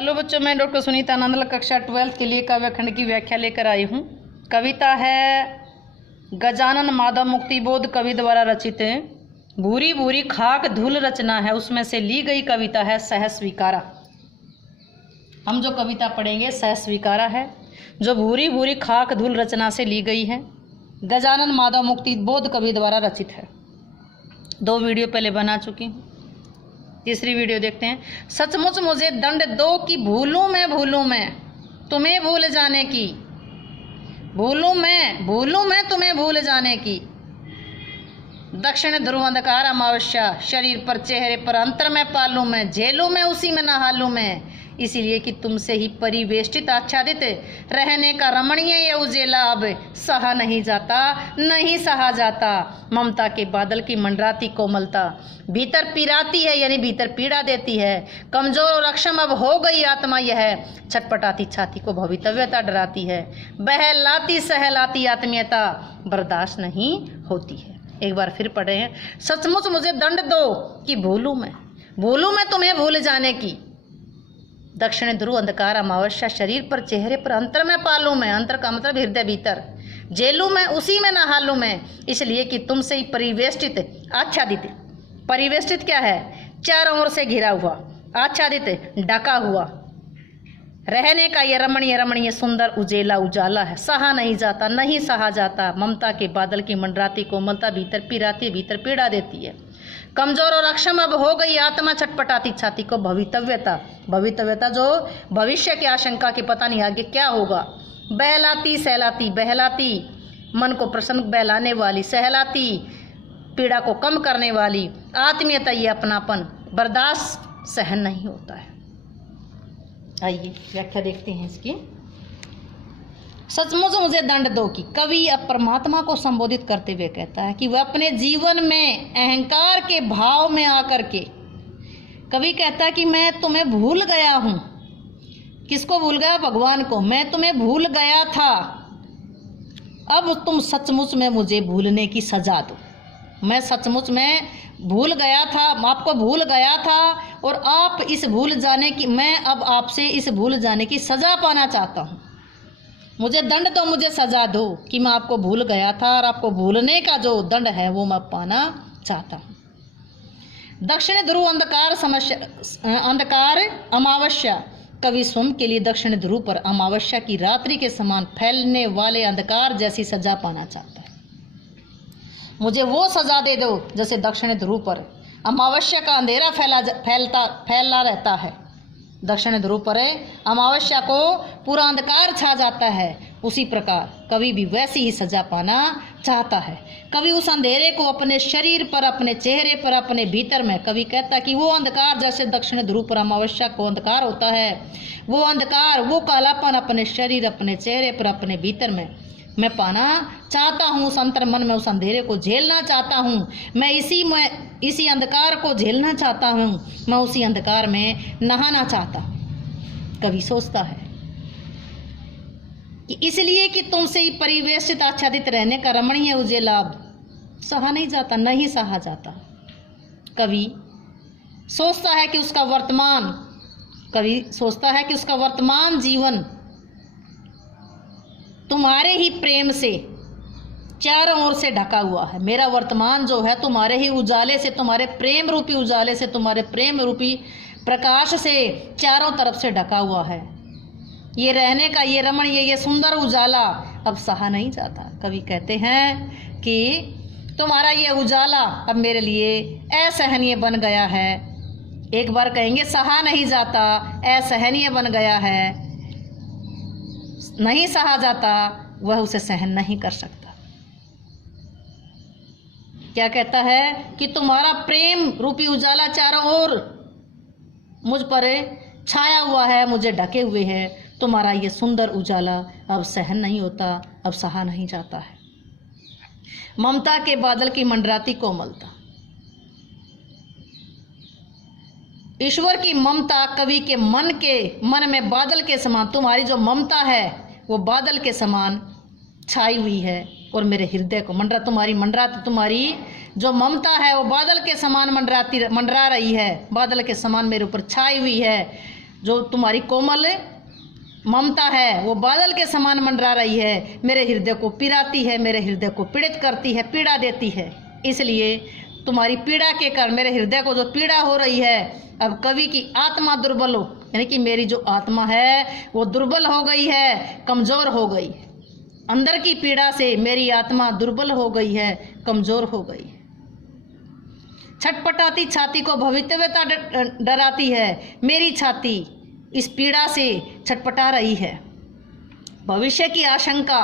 Hello बच्चों, मैं doctor Sunita Nandal कक्षा 12 के लिए काव्य खंड की व्याख्या लेकर आई हूँ। कविता है गजानन माधव मुक्तिबोध कवि द्वारा रचित भूरी भूरी खाक धूल रचना है, उसमें से ली गई कविता है सह स्वीकारा। हम जो कविता पढ़ेंगे सह स्वीकारा है, जो भूरी भूरी खाक धूल रचना से ली गई है। गजानन माधव मुक्तिबोध कवि द्वारा रचित है। 2 वीडियो पहले बना चुकी हूँ, तीसरी वीडियो देखते हैं। सचमुच मुझे दंड दो कि भूलूं मैं तुम्हें भूल जाने की, भूलूं मैं तुम्हें भूल जाने की। दक्षिण ध्रुव अंधकार अमावस्या, शरीर पर चेहरे पर अंतर में पालूं मैं, झेलूं मैं उसी में नहालूं मैं, इसीलिए कि तुमसे ही परिवेष्टित आच्छादित रहने का रमणीय ये उजेला अब सहा नहीं सहा जाता। ममता के बादल की मंडराती कोमलता भीतर पिराती है, यानी भीतर पीड़ा देती है। कमजोर और अक्षम अब हो गई आत्मा यह, छटपटाती छाती को भवितव्यता डराती है। बहलाती सहलाती आत्मीयता बर्दाश्त नहीं होती है। एक बार फिर पढ़े हैं। सचमुच मुझे दंड दो कि भूलूं मैं तुम्हें भूल जाने की। दक्षिण ध्रुव अंधकार अमावस्या, शरीर पर चेहरे पर अंतर में पालूं मैं, अंतर का मतलब हृदय भीतर, जेलूं मैं उसी में नहालूं मैं, इसलिए कि तुमसे ही परिवेष्टित आच्छादित। परिवेष्टित क्या है? चारों ओर से घिरा हुआ, आच्छादित ढका हुआ रहने का ये रमणीय सुंदर उजेला उजाला है। सहा नहीं सहा जाता। ममता के बादल की मंडराती कोमलता भीतर पिराती, भीतर पीड़ा देती है। कमजोर और अक्षम अब हो गई आत्मा, छटपटाती छाती को भवितव्यता जो भविष्य की आशंका के पता नहीं आगे क्या होगा। बहलाती मन को प्रसन्न बहलाने वाली, सहलाती पीड़ा को कम करने वाली, आत्मीयता ये अपनापन बर्दाश्त सहन नहीं होता है। आइए व्याख्या देखते हैं इसकी। सचमुच मुझे दंड दो की कवि अब परमात्मा को संबोधित करते हुए कहता है कि वह अपने जीवन में अहंकार के भाव में आकर के कवि कहता है कि मैं तुम्हें भूल गया हूं। किसको भूल गया? भगवान को। मैं तुम्हें भूल गया था, अब तुम सचमुच में मुझे भूलने की सजा दो। मैं सचमुच में भूल गया था, आपको भूल गया था, और आप इस भूल जाने की, मैं अब आपसे इस भूल जाने की सजा पाना चाहता हूँ। मुझे दंड दो, मुझे सजा दो कि मैं आपको भूल गया था और आपको भूलने का जो दंड है वो मैं पाना चाहता हूँ। दक्षिण ध्रुव अंधकार अमावस्या, कवि स्वयं के लिए दक्षिण ध्रुव पर अमावस्या की रात्रि के समान फैलने वाले अंधकार जैसी सजा पाना चाहता है। मुझे वो सजा दे दो जैसे दक्षिण ध्रुव पर अमावस्या का अंधेरा फैला रहता है। दक्षिण ध्रुव पर अमावस्या को पूरा अंधकार छा जाता है, उसी प्रकार कवि भी वैसी ही सजा पाना चाहता है। कवि उस अंधेरे को अपने शरीर पर, अपने चेहरे पर, अपने भीतर में, कवि कहता है कि वो अंधकार जैसे दक्षिण ध्रुव पर अमावस्या को अंधकार होता है, वो अंधकार, वो कालापन अपने शरीर, अपने चेहरे पर, अपने भीतर में मैं पाना चाहता हूँ। उस अंतर मन में उस अंधेरे को झेलना चाहता हूँ। मैं इसी अंधकार को झेलना चाहता हूँ। मैं उसी अंधकार में नहाना चाहता हूँ। कवि सोचता है कि इसलिए कि तुमसे ही परिवेशित आच्छादित रहने का रमणीय उजेला अब सहा नहीं सहा जाता। कवि सोचता है कि उसका वर्तमान जीवन तुम्हारे ही प्रेम से चारों ओर से ढका हुआ है। मेरा वर्तमान जो है तुम्हारे ही उजाले से, तुम्हारे प्रेम रूपी उजाले से, तुम्हारे प्रेम रूपी प्रकाश से चारों तरफ से ढका हुआ है। ये रहने का ये रमणीय, ये सुंदर उजाला अब सहा नहीं जाता। कवि कहते हैं कि तुम्हारा ये उजाला अब मेरे लिए असहनीय बन गया है। एक बार कहेंगे सहा नहीं जाता, असहनीय बन गया है, नहीं सहा जाता, वह उसे सहन नहीं कर सकता। क्या कहता है कि तुम्हारा प्रेम रूपी उजाला चारों ओर मुझ पर छाया हुआ है, मुझे ढके हुए है। तुम्हारा ये सुंदर उजाला अब सहन नहीं होता, अब सहा नहीं जाता है। ममता के बादल की मंडराती कोमलता, ईश्वर की ममता कवि के मन में बादल के समान, तुम्हारी जो ममता है वो बादल के समान छाई हुई है और मेरे हृदय को तुम्हारी जो ममता है वो बादल के समान मंडरा रही है, बादल के समान मेरे ऊपर छाई हुई है। जो तुम्हारी कोमल ममता है वो बादल के समान मंडरा रही है, मेरे हृदय को पिराती है, मेरे हृदय को पीड़ित करती है, पीड़ा देती है। इसलिए तुम्हारी पीड़ा के कारण मेरे हृदय को जो पीड़ा हो रही है, अब कवि की आत्मा दुर्बल हो, यानी कि मेरी जो आत्मा है वो दुर्बल हो गई है, कमज़ोर हो गई। अंदर की पीड़ा से मेरी आत्मा दुर्बल हो गई है, कमज़ोर हो गई। छटपटाती छाती को भविष्यवक्ता डराती है, मेरी छाती इस पीड़ा से छटपटा रही है। भविष्य की आशंका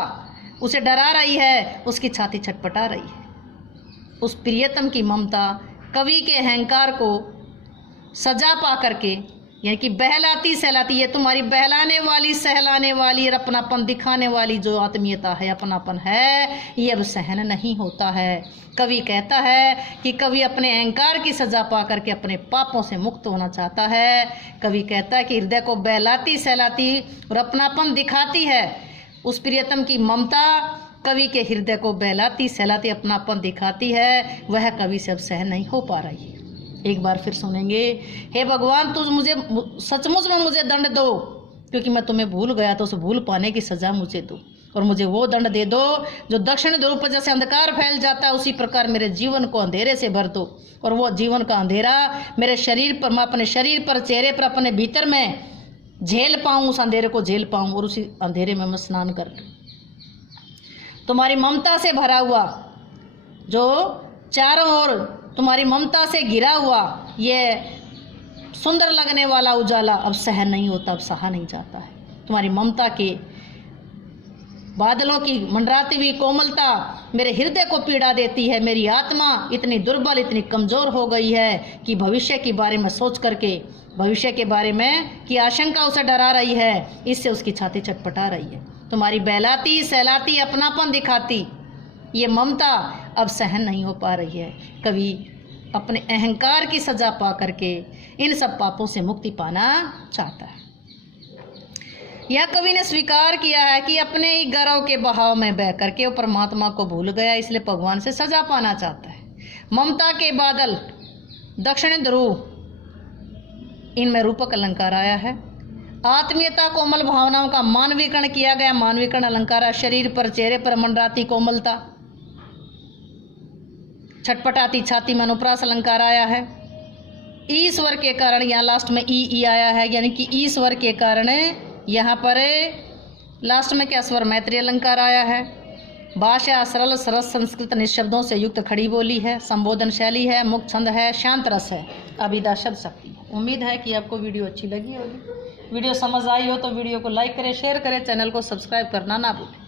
उसे डरा रही है, उसकी छाती छटपटा रही है। उस प्रियतम की ममता कवि के अहंकार को सजा पा करके, यानी कि बहलाती सहलाती, ये तुम्हारी बहलाने वाली सहलाने वाली और अपनापन दिखाने वाली जो आत्मीयता है, अपनापन है, ये अब सहन नहीं होता है। कवि कहता है कि कवि अपने अहंकार की सजा पा करके अपने पापों से मुक्त होना चाहता है। कवि कहता है कि हृदय को बहलाती सहलाती और अपनापन दिखाती है उस प्रियतम की ममता, कवि के हृदय को बहलाती सहलाती अपनापन दिखाती है, वह कवि से अब सहन नहीं हो पा रही है। एक बार फिर सुनेंगे। हे भगवान, तुझ मुझे सचमुच में मुझे दंड दो, क्योंकि मैं तुम्हें भूल गया, तो उस भूल पाने की सजा मुझे दो, और मुझे वो दंड दे दो जो दक्षिण ध्रुव पर जैसे अंधकार फैल जाता है, उसी प्रकार मेरे जीवन को अंधेरे से भर दो, और वो जीवन का अंधेरा मेरे शरीर पर, मैं अपने शरीर पर, चेहरे पर, अपने भीतर में झेल पाऊँ, उस अंधेरे को झेल पाऊँ, और उसी अंधेरे में मैं स्नान कर लूँ। तुम्हारी ममता से भरा हुआ, जो चारों ओर तुम्हारी ममता से घिरा हुआ ये सुंदर लगने वाला उजाला अब सहन नहीं होता, अब सहा नहीं जाता है। तुम्हारी ममता के बादलों की मंडराती हुई कोमलता मेरे हृदय को पीड़ा देती है। मेरी आत्मा इतनी दुर्बल, इतनी कमज़ोर हो गई है कि भविष्य के बारे में सोच करके, भविष्य के बारे में की आशंका उसे डरा रही है, इससे उसकी छाती चटपटा रही है। तुम्हारी बहलाती सहलाती अपनापन दिखाती ये ममता अब सहन नहीं हो पा रही है। कवि अपने अहंकार की सजा पा करके इन सब पापों से मुक्ति पाना चाहता है। यह कवि ने स्वीकार किया है कि अपने ही गौरव के बहाव में बह करके वो परमात्मा को भूल गया, इसलिए भगवान से सजा पाना चाहता है। ममता के बादल दक्षिण ध्रुव, इनमें रूपक अलंकार आया है। आत्मीयता कोमल भावनाओं का मानवीकरण किया गया, मानवीकरण अलंकार शरीर पर, चेहरे पर मंडराती कोमलता, छटपटाती छाती में अनुप्रास अलंकार आया है। ईश्वर के कारण, यहाँ लास्ट में ई आया है, यानी कि ईश्वर के कारण यहाँ पर लास्ट में क्या स्वर मैत्री अलंकार आया है। भाषा सरल सरस संस्कृत निशब्दों से युक्त खड़ी बोली है, संबोधन शैली है, मुक्त छंद है, शांत रस है, अभिधा शब्द शक्ति है। उम्मीद है कि आपको वीडियो अच्छी लगी होगी। वीडियो समझ आई हो तो वीडियो को लाइक करें, शेयर करें, चैनल को सब्सक्राइब करना ना भूलें।